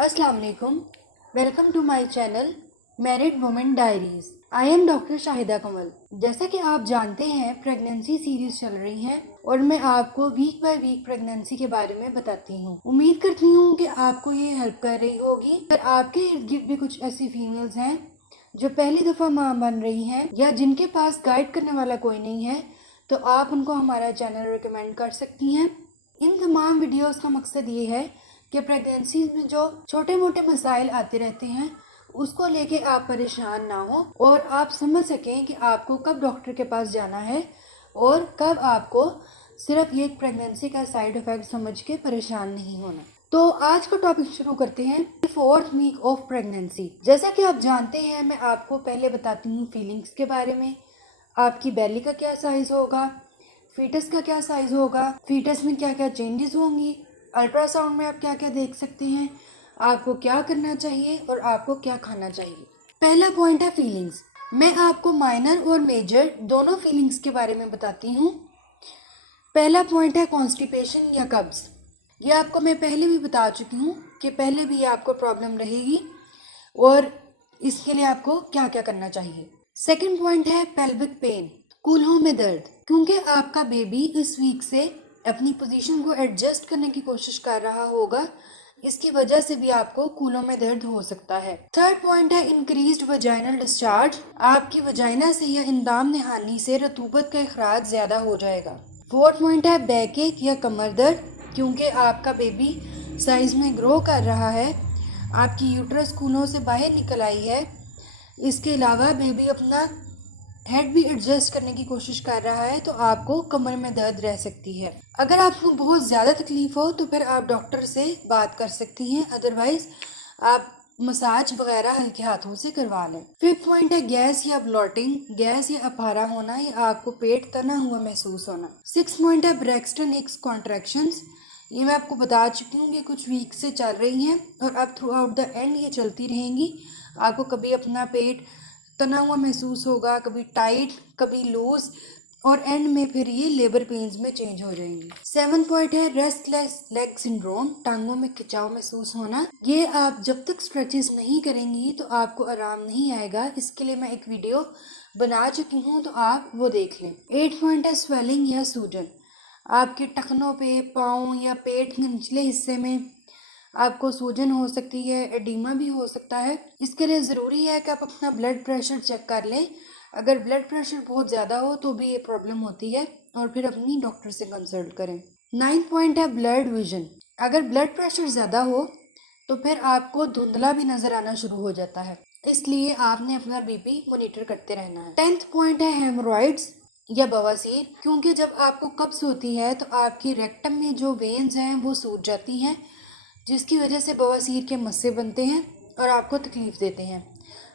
अस्सलाम वालेकुम। Welcome to my channel married women diaries. I am doctor Shahida Kamal. जैसा कि आप जानते हैं, प्रेगनेंसी सीरीज चल रही है और मैं आपको वीक बाय वीक प्रेगनेंसी के बारे में बताती हूँ। उम्मीद करती हूँ कि आपको ये हेल्प कर रही होगी। अगर आपके इर्द गिर्द भी कुछ ऐसी फीमेल्स हैं जो पहली दफ़ा माँ बन रही हैं या जिनके पास गाइड करने वाला कोई नहीं है, तो आप उनको हमारा चैनल रिकमेंड कर सकती हैं। इन तमाम वीडियोस का मकसद ये है कि प्रेगनेंसी में जो छोटे मोटे मसाइल आते रहते हैं उसको लेके आप परेशान ना हो और आप समझ सकें कि आपको कब डॉक्टर के पास जाना है और कब आपको सिर्फ ये प्रेगनेंसी का साइड इफ़ेक्ट समझ के परेशान नहीं होना। तो आज का टॉपिक शुरू करते हैं, 4th वीक ऑफ प्रेगनेंसी। जैसा कि आप जानते हैं, मैं आपको पहले बताती हूँ फीलिंग्स के बारे में। आपकी बेली का क्या साइज़ होगा, फीटस का क्या साइज़ होगा, फीटस में क्या क्या चेंजेस होंगी, अल्ट्रासाउंड में आप क्या क्या देख सकते हैं, आपको क्या करना चाहिए और आपको क्या खाना चाहिए। पहला पॉइंट है फीलिंग्स। मैं आपको माइनर और मेजर दोनों फीलिंग्स के बारे में बताती हूँ। पहला पॉइंट है कॉन्स्टिपेशन या कब्ज़। ये आपको मैं पहले भी बता चुकी हूँ कि पहले भी ये आपको प्रॉब्लम रहेगी और इसके लिए आपको क्या क्या करना चाहिए। सेकंड पॉइंट है पेल्विक पेन, कूल्हों में दर्द। क्योंकि आपका बेबी इस वीक से अपनी पोजीशन को एडजस्ट करने की कोशिश कर रहा होगा, इसकी वजह से भी आपको कूलों में दर्द हो सकता है। थर्ड पॉइंट है इंक्रीज्ड वजाइनल डिस्चार्ज। आपकी वजाइना से या इंदाम नहानी से रतूबत का इखराज ज्यादा हो जाएगा। फोर्थ पॉइंट है बैक एक या कमर दर्द। क्योंकि आपका बेबी साइज में ग्रो कर रहा है, आपकी यूट्रस कूलों से बाहर निकल आई है, इसके अलावा बेबी अपना हेड भी एडजस्ट करने की कोशिश कर रहा है, तो आपको कमर में दर्द रह सकती है। अगर आपको बहुत ज़्यादा तकलीफ हो तो फिर आप डॉक्टर से बात कर सकती हैं, अदरवाइज आप मसाज वगैरह हल्के हाथों से करवा लें। फिफ्थ पॉइंट है गैस या ब्लॉटिंग, गैस या अफारा होना या आपको पेट तना हुआ महसूस होना। सिक्स पॉइंट है ब्रैक्सटन हिक्स कॉन्ट्रैक्शंस। ये मैं आपको बता चुकी हूँ कि कुछ वीक से चल रही हैं और अब थ्रू आउट द एंड ये चलती रहेंगी। आपको कभी अपना पेट तना हुआ महसूस होगा, कभी टाइट, कभी लूज और एंड में फिर ये लेबर पेन्स में चेंज हो जाएंगी। 7 पॉइंट है रेस्टलेस लेग सिंड्रोम, टांगों में खिंचाव महसूस होना। ये आप जब तक स्ट्रेचेस नहीं करेंगी तो आपको आराम नहीं आएगा। इसके लिए मैं एक वीडियो बना चुकी हूँ, तो आप वो देख लें। 8 पॉइंट है स्वेलिंग या सूजन। आपके टखनों पे, पाँव या पेट के निचले हिस्से में आपको सूजन हो सकती है, एडिमा भी हो सकता है। इसके लिए ज़रूरी है कि आप अपना ब्लड प्रेशर चेक कर लें। अगर ब्लड प्रेशर बहुत ज़्यादा हो तो भी ये प्रॉब्लम होती है और फिर अपनी डॉक्टर से कंसल्ट करें। 9 पॉइंट है ब्लड विजन। अगर ब्लड प्रेशर ज़्यादा हो तो फिर आपको धुंधला भी नज़र आना शुरू हो जाता है, इसलिए आपने अपना बीपी मॉनिटर करते रहना है। 10th पॉइंट है हेमोरॉइड्स या बवासीर। क्योंकि जब आपको कब्ज़ होती है तो आपकी रेक्टम में जो वेन्स हैं वो सूज जाती हैं, जिसकी वजह से बवासीर के मस्से बनते हैं और आपको तकलीफ देते हैं।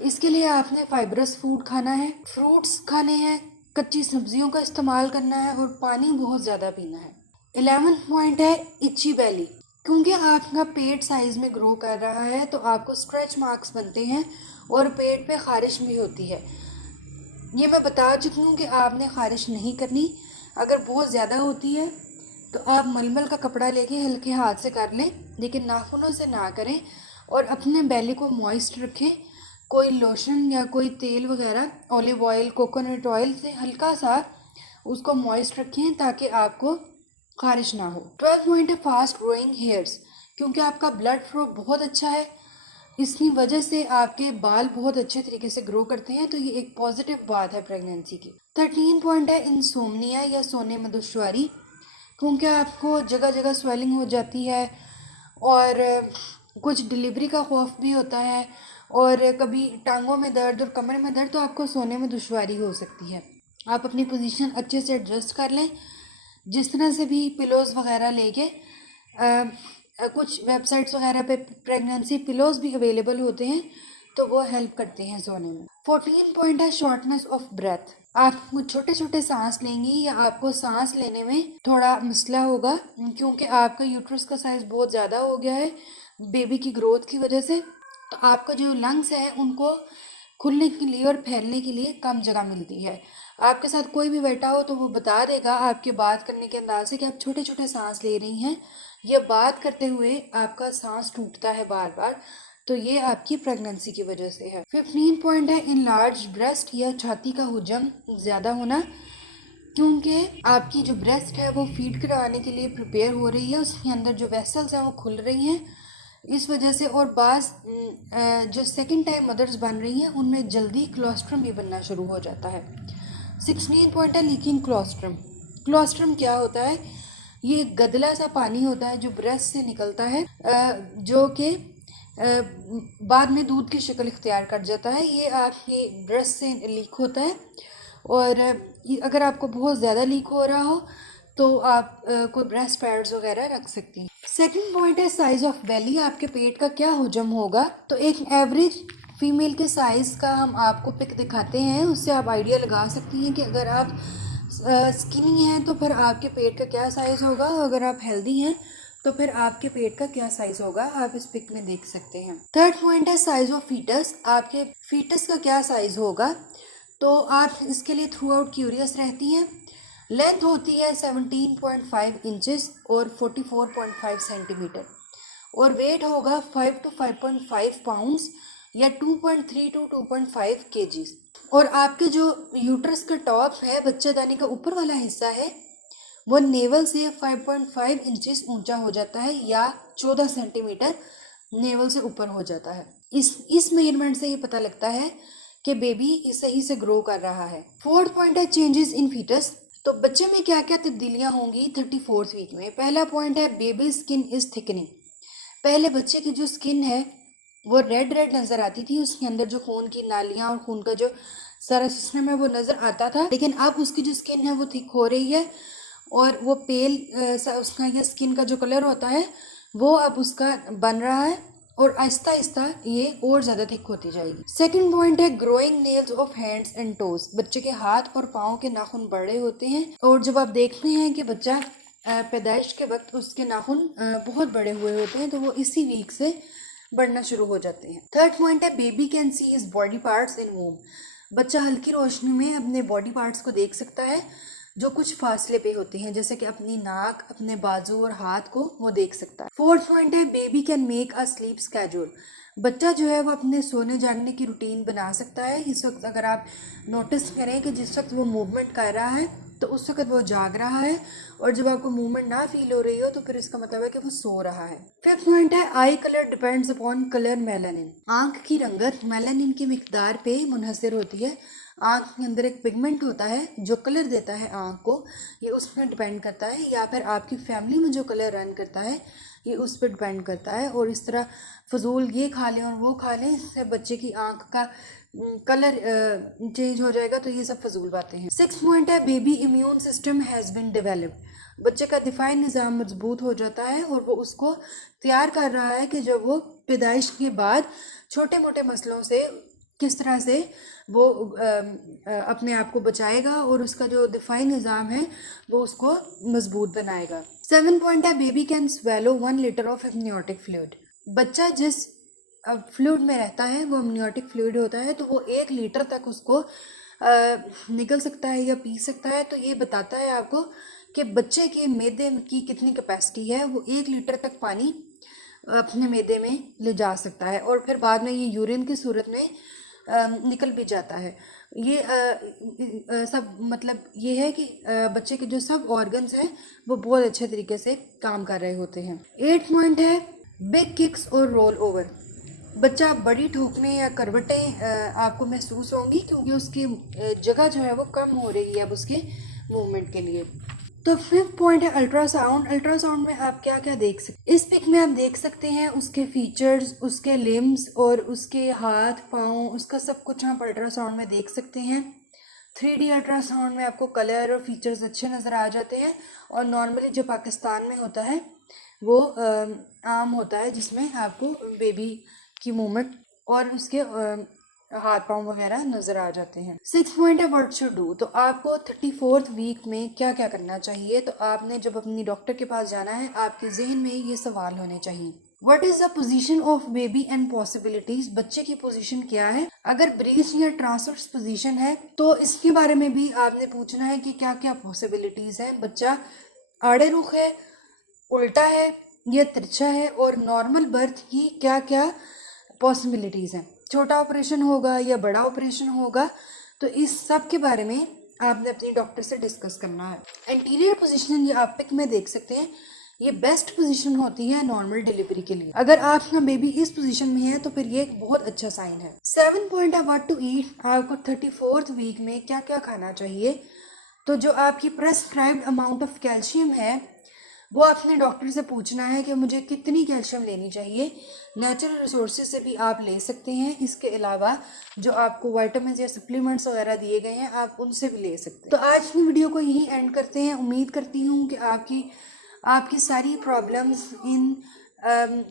इसके लिए आपने फाइबरस फूड खाना है, फ्रूट्स खाने हैं, कच्ची सब्जियों का इस्तेमाल करना है और पानी बहुत ज़्यादा पीना है। 11th पॉइंट है इची बेली। क्योंकि आपका पेट साइज में ग्रो कर रहा है तो आपको स्ट्रेच मार्क्स बनते हैं और पेट पे खारिश भी होती है। ये मैं बता चुकी हूँ कि आपने खारिश नहीं करनी। अगर बहुत ज़्यादा होती है तो आप मलमल का कपड़ा लेके हल्के हाथ से कर लें, लेकिन नाखूनों से ना करें और अपने बेली को मॉइस्ट रखें। कोई लोशन या कोई तेल वगैरह, ऑलिव ऑयल, कोकोनट ऑयल से हल्का सा उसको मॉइस्ट रखें ताकि आपको खारिश ना हो। 12 पॉइंट है फास्ट ग्रोइंग हेयर्स। क्योंकि आपका ब्लड फ्लो बहुत अच्छा है, इसकी वजह से आपके बाल बहुत अच्छे तरीके से ग्रो करते हैं, तो ये एक पॉजिटिव बात है प्रेगनेंसी की। 13 पॉइंट है इंसोम्निया या सोने में दुश्वारी। क्योंकि आपको जगह जगह स्वेलिंग हो जाती है और कुछ डिलीवरी का खौफ भी होता है और कभी टांगों में दर्द और कमर में दर्द, तो आपको सोने में दुश्वारी हो सकती है। आप अपनी पोजीशन अच्छे से एडजस्ट कर लें, जिस तरह से भी पिलोज़ वगैरह लेके। कुछ वेबसाइट्स वगैरह पे प्रेगनेंसी पिलोज़ भी अवेलेबल होते हैं, तो वो हेल्प करते हैं सोने में। 14 पॉइंट है शॉर्टनेस ऑफ ब्रेथ। आप छोटे छोटे सांस लेंगी या आपको सांस लेने में थोड़ा मसला होगा, क्योंकि आपका यूट्रस का साइज बहुत ज़्यादा हो गया है बेबी की ग्रोथ की वजह से। तो आपका जो लंग्स है उनको खुलने के लिए और फैलने के लिए कम जगह मिलती है। आपके साथ कोई भी बैठा हो तो वो बता देगा आपके बात करने के अंदाज से कि आप छोटे छोटे सांस ले रही हैं, या बात करते हुए आपका सांस टूटता है बार बार, तो ये आपकी प्रेगनेंसी की वजह से है। 15 पॉइंट है इनलार्ज ब्रेस्ट या छाती का हुजम ज़्यादा होना, क्योंकि आपकी जो ब्रेस्ट है वो फीड कराने के लिए प्रिपेयर हो रही है, उसके अंदर जो वेसल्स हैं वो खुल रही हैं इस वजह से। और बास जो सेकंड टाइम मदर्स बन रही हैं उनमें जल्दी क्लोस्ट्रम भी बनना शुरू हो जाता है। 16 पॉइंट है लीकिंग क्लोस्ट्रम। क्लोस्ट्रम क्या होता है? ये गदला सा पानी होता है जो ब्रेस्ट से निकलता है, जो कि बाद में दूध की शक्ल इख्तियार कर जाता है। ये आपके ब्रेस्ट से लीक होता है, और अगर आपको बहुत ज़्यादा लीक हो रहा हो तो आप कोई ब्रेस्ट पैड्स वगैरह रख सकती हैं। सेकंड पॉइंट है साइज ऑफ बेली, आपके पेट का क्या हजम होगा। तो एक एवरेज फीमेल के साइज़ का हम आपको पिक दिखाते हैं, उससे आप आइडिया लगा सकती हैं कि अगर आप स्किनी हैं तो फिर आपके पेट का क्या साइज़ होगा, अगर आप हेल्दी हैं तो फिर आपके पेट का क्या साइज़ होगा, आप इस पिक में देख सकते हैं। थर्ड पॉइंट है साइज़ ऑफ फीटस, आपके फीटस का क्या साइज़ होगा। तो आप इसके लिए थ्रू आउट क्यूरियस रहती हैं। लेंथ होती है 17.5 इंचेस और 44.5 सेंटीमीटर, और वेट होगा 5 to 5.5 पाउंड्स या 2.3 to 2.5 केजीज। और आपके जो यूट्रस का टॉप है, बच्चेदानी का ऊपर वाला हिस्सा है, वो नेवल से 5.5 इंचेस ऊंचा हो जाता है या 14 सेंटीमीटर नेवल से ऊपर हो जाता है। इस मेजरमेंट से ये पता लगता है कि बेबी सही से ग्रो कर रहा है। फोर्थ पॉइंट है चेंजेस इन फीटस। तो बच्चे में क्या क्या तब्दीलियां होंगी 34th वीक में। पहला पॉइंट है बेबी स्किन इज थिकनिंग। पहले बच्चे की जो स्किन है वो रेड रेड नज़र आती थी, उसके अंदर जो खून की नालियां और खून का जो सारा सिस्टम है वो नज़र आता था, लेकिन अब उसकी जो स्किन है वो थिक हो रही है, और वो पेल उसका ये स्किन का जो कलर होता है वो अब उसका बन रहा है, और आहिस्ता आहिस्ता ये और ज़्यादा थिक होती जाएगी। सेकंड पॉइंट है growing nails of hands and toes. बच्चे के हाथ और पाँव के नाखून बड़े होते हैं, और जब आप देखते हैं कि बच्चा पैदाइश के वक्त उसके नाखून बहुत बड़े हुए होते हैं, तो वो इसी वीक से बढ़ना शुरू हो जाते हैं। थर्ड पॉइंट है baby can see his body parts in womb. बच्चा हल्की रोशनी में अपने बॉडी पार्ट्स को देख सकता है जो कुछ फासले पे होते हैं, जैसे कि अपनी नाक, अपने बाजू और हाथ को वो देख सकता है। फोर्थ पॉइंट है baby can make a slip schedule. बच्चा जो है वो अपने सोने जागने की रूटीन बना सकता है। इस वक्त अगर आप नोटिस करें कि जिस वक्त वो मूवमेंट कर रहा है तो उस वक्त वो जाग रहा है, और जब आपको मूवमेंट ना फील हो रही हो तो फिर इसका मतलब है कि वो सो रहा है। फिफ्थ पॉइंट है आई colour depends upon colour melanin. आंख की रंगत मेलानिन की मिकदार पे मुनहसर होती है। आंख के अंदर एक पिगमेंट होता है जो कलर देता है आंख को, ये उस पर डिपेंड करता है, या फिर आपकी फैमिली में जो कलर रन करता है ये उस पर डिपेंड करता है। और इस तरह फजूल ये खा लें और वो खा लें, इससे बच्चे की आंख का कलर चेंज हो जाएगा, तो ये सब फजूल बातें हैं। सिक्स पॉइंट है baby immune system has been developed. बच्चे का दिफाई निज़ाम मजबूत हो जाता है, और वो उसको तैयार कर रहा है कि जब वो पैदाइश के बाद छोटे मोटे मसलों से किस तरह से वो अपने आप को बचाएगा, और उसका जो दिफाई निज़ाम है वो उसको मजबूत बनाएगा। 7 पॉइंट है baby can swallow 1 litre of amniotic fluid. बच्चा जिस फ्लूइड में रहता है वो एमनियोटिक फ्लूइड होता है, तो वो 1 लीटर तक उसको निकल सकता है या पी सकता है। तो ये बताता है आपको कि बच्चे के मैदे की कितनी कैपेसिटी है, वो 1 लीटर तक पानी अपने मैदे में ले जा सकता है, और फिर बाद में ये यूरिन की सूरत में निकल भी जाता है। ये सब मतलब ये है कि बच्चे के जो सब ऑर्गन्स हैं वो बहुत अच्छे तरीके से काम कर रहे होते हैं। 8 पॉइंट है बिग किक्स और रोल ओवर। बच्चा बड़ी ठोकने या करवटें आपको महसूस होंगी, क्योंकि उसकी जगह जो है वो कम हो रही है अब उसके मूवमेंट के लिए। तो फिफ्थ पॉइंट है अल्ट्रासाउंड। अल्ट्रासाउंड में आप क्या क्या देख सकते हैं? इस पिक में आप देख सकते हैं उसके फीचर्स, उसके लिम्स और उसके हाथ पाँव, उसका सब कुछ आप अल्ट्रासाउंड में देख सकते हैं। 3D अल्ट्रासाउंड में आपको कलर और फीचर्स अच्छे नज़र आ जाते हैं, और नॉर्मली जो पाकिस्तान में होता है वो आम होता है, जिसमें आपको बेबी की मूवमेंट और उसके हाथ पाँव वगैरह नज़र आ जाते हैं। 6 पॉइंट है व्हाट शुड डू। तो आपको 34th वीक में क्या क्या करना चाहिए। तो आपने जब अपनी डॉक्टर के पास जाना है, आपके जहन में ये सवाल होने चाहिए। What is the position of baby and possibilities? बच्चे की पोजीशन क्या है। अगर ब्रीच या ट्रांसवर्स पोजीशन है तो इसके बारे में भी आपने पूछना है कि क्या क्या पॉसिबिलिटीज है। बच्चा आड़े रुख है, उल्टा है, ये तिरछा है और नॉर्मल बर्थ की क्या क्या पॉसिबिलिटीज़ हैं, छोटा ऑपरेशन होगा या बड़ा ऑपरेशन होगा, तो इस सब के बारे में आपने अपनी डॉक्टर से डिस्कस करना है। एंटीरियर पोजीशन ये आप पिक में देख सकते हैं, ये बेस्ट पोजीशन होती है नॉर्मल डिलीवरी के लिए। अगर आपका बेबी इस पोजीशन में है तो फिर ये एक बहुत अच्छा साइन है। 7 point of what to eat, आपको 34th वीक में क्या क्या खाना चाहिए। तो जो आपकी प्रेस्क्राइब्ड अमाउंट ऑफ कैल्शियम है वो आपने डॉक्टर से पूछना है कि मुझे कितनी कैल्शियम लेनी चाहिए। नेचुरल रिसोर्सेज से भी आप ले सकते हैं, इसके अलावा जो आपको विटामिन या सप्लीमेंट्स वगैरह दिए गए हैं आप उनसे भी ले सकते हैं। तो आज की वीडियो को यहीं एंड करते हैं। उम्मीद करती हूँ कि आपकी सारी प्रॉब्लम्स इन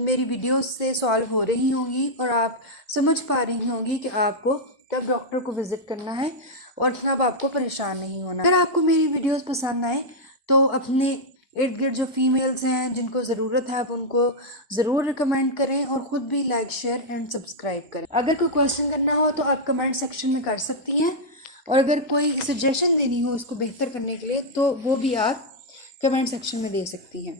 मेरी वीडियोस से सॉल्व हो रही होंगी और आप समझ पा रही होंगी कि आपको कब डॉक्टर को विज़िट करना है और कब आपको परेशान नहीं होना। अगर आपको मेरी वीडियोस पसंद आए तो अपने इर्द गिर्द जो फीमेल्स हैं जिनको ज़रूरत है आप उनको ज़रूर रिकमेंड करें और ख़ुद भी लाइक शेयर एंड सब्सक्राइब करें। अगर कोई क्वेश्चन करना हो तो आप कमेंट सेक्शन में कर सकती हैं और अगर कोई सजेशन देनी हो इसको बेहतर करने के लिए तो वो भी आप कमेंट सेक्शन में दे सकती हैं।